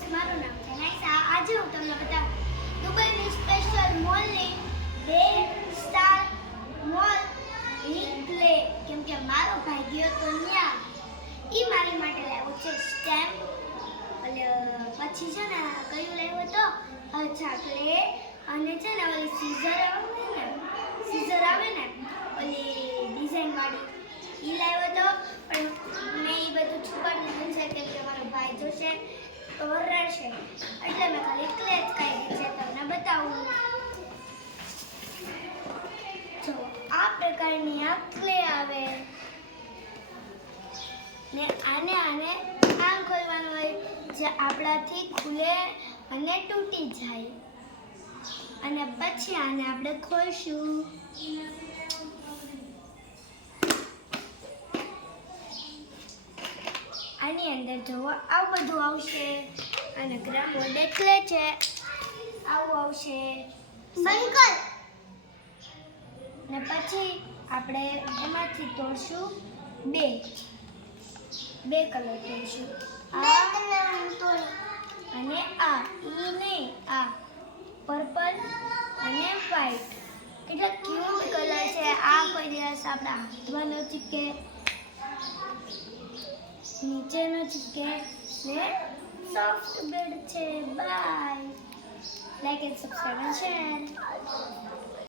Friends, મારું નામ છે નાઈસા. આજે હું તમને બતાવું દુબઈની સ્પેશિયલ મોલની 2 સ્ટાર મોલ રિપ્લે. કેમ કે મારો ભાઈ ગયો તો ત્યાં, એ મારી માટે લાવ્યો છે સ્ટેમ્પ. પછી છે ને કયું લાવ્યો તો અચ્છા ક્લે, અને છે ને ઓલી સીઝર આવે ને ઓલી ડિઝાઇન વાળી, એ લાવ્યો તો. પણ મેં એ બધું છુપાડી દીધું છે કેમ કે મારો ભાઈ જોશે તો વરાશે, એટલે મેં ખાલી ક્લે જ કાઢી છે તમને બતાવું. જો આ પ્રકારની આ ક્લે આવે ને આને આમ ખોલવાનું હોય જે આપણાથી ખુલે અને તૂટી જાય, અને પછી આને આપણે ખોલશું. આની અંદર જોવો આવું બધું આવશે, અને ગ્રામ ડેકલે છે આવું આવશે બંકલ. ને પછી આપણે એમાંથી તોડશું બે કલર તોડશું, અને આ ઈ નહીં, આ પર્પલ અને વ્હાઈટ. કેટલા ક્યુટ કલર છે. આ કોઈ દિવસ આપણા હાથમાં ન ચીપકે, નીચે ન ચીપકે, ને સોફ્ટ બેડ છે. Bye. Like and subscribe and share.